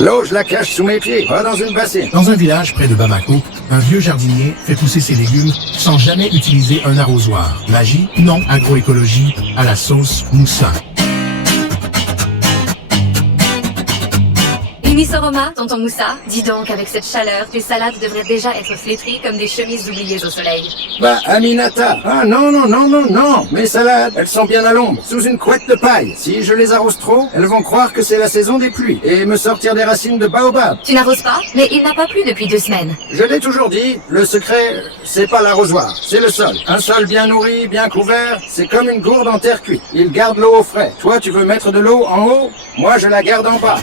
L'eau, je la cache sous mes pieds, pas dans une bassine. Dans un village près de Bamako, un vieux jardinier fait pousser ses légumes sans jamais utiliser un arrosoir. Magie? Non. Agroécologie à la sauce Moussa. Soroma, tonton Moussa, dis donc, avec cette chaleur, tes salades devraient déjà être flétries comme des chemises oubliées au soleil. Bah, Aminata. Ah non, mes salades, elles sont bien à l'ombre, sous une couette de paille. Si je les arrose trop, elles vont croire que c'est la saison des pluies et me sortir des racines de baobab. Tu n'arroses pas? Mais il n'a pas plu depuis 2 semaines. Je l'ai toujours dit, le secret, c'est pas l'arrosoir, c'est le sol. Un sol bien nourri, bien couvert, c'est comme une gourde en terre cuite. Il garde l'eau au frais. Toi, tu veux mettre de l'eau en haut? Moi, je la garde en bas.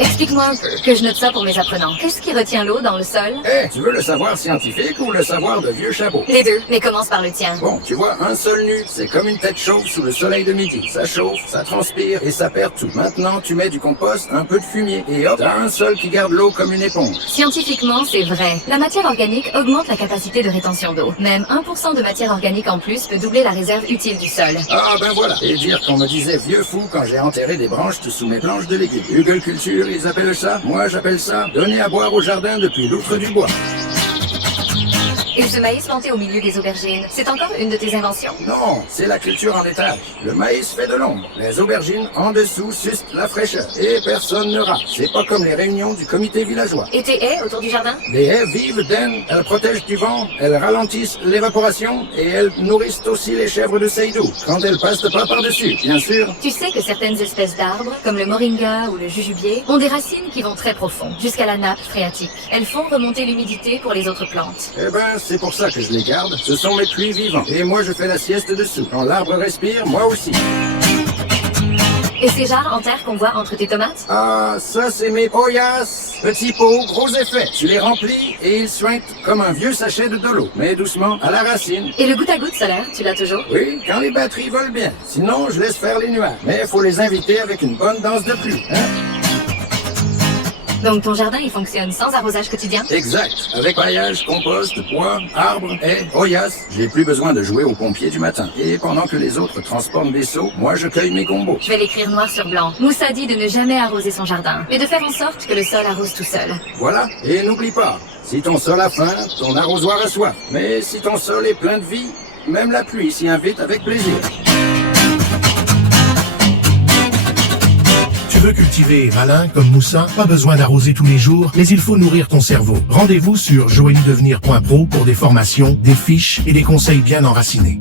Explique-moi un peu, que je note ça pour mes apprenants. Qu'est-ce qui retient l'eau dans le sol? Tu veux le savoir scientifique ou le savoir de vieux chapeau? Les deux, mais commence par le tien. Bon, tu vois, un sol nu, c'est comme une tête chauve sous le soleil de midi. Ça chauffe, ça transpire et ça perd tout. Maintenant, tu mets du compost, un peu de fumier et hop, t'as un sol qui garde l'eau comme une éponge. Scientifiquement, c'est vrai. La matière organique augmente la capacité de rétention d'eau. Même 1% de matière organique en plus peut doubler la réserve utile du sol. Ah ben voilà. Et dire qu'on me disait vieux fou quand j'ai enterré des branches sous mes planches de légumes. Hugelculture, ils appellent ça. Moi, j'appelle ça donner à boire au jardin depuis l'outre du bois. Et ce maïs planté au milieu des aubergines, c'est encore une de tes inventions? Non, c'est la culture en étage. Le maïs fait de l'ombre. Les aubergines en dessous sustent la fraîcheur. Et personne ne rate. C'est pas comme les réunions du comité villageois. Et tes haies autour du jardin? Les haies vivent d'aine, elles protègent du vent, elles ralentissent l'évaporation et elles nourrissent aussi les chèvres de Seydou quand elles passent pas par-dessus, bien sûr. Tu sais que certaines espèces d'arbres, comme le moringa ou le jujubier, ont des racines qui vont très profond, jusqu'à la nappe phréatique. Elles font remonter l'humidité pour les autres plantes. Eh ben, c'est pour ça que je les garde. Ce sont mes puits vivants. Et moi, je fais la sieste dessous. Quand l'arbre respire, moi aussi. Et ces jarres en terre qu'on voit entre tes tomates? Ah, ça c'est mes poyas. Petits pots, gros effet. Tu les remplis et ils suintent comme un vieux sachet de l'eau. Mais doucement, à la racine. Et le goutte à goutte solaire, tu l'as toujours? Oui, quand les batteries volent bien. Sinon, je laisse faire les nuages. Mais faut les inviter avec une bonne danse de pluie, hein? Donc ton jardin, il fonctionne sans arrosage quotidien? Exact. Avec paillage, compost, bois, arbres, haies, oyas. J'ai plus besoin de jouer aux pompiers du matin. Et pendant que les autres transportent des seaux, moi je cueille mes gombos. Je vais l'écrire noir sur blanc. Moussa dit de ne jamais arroser son jardin, mais de faire en sorte que le sol arrose tout seul. Voilà. Et n'oublie pas, si ton sol a faim, ton arrosoir a soif. Mais si ton sol est plein de vie, même la pluie s'y invite avec plaisir. Tu veux cultiver malin comme Moussa? Pas besoin d'arroser tous les jours, mais il faut nourrir ton cerveau. Rendez-vous sur joellydevenir.pro pour des formations, des fiches et des conseils bien enracinés.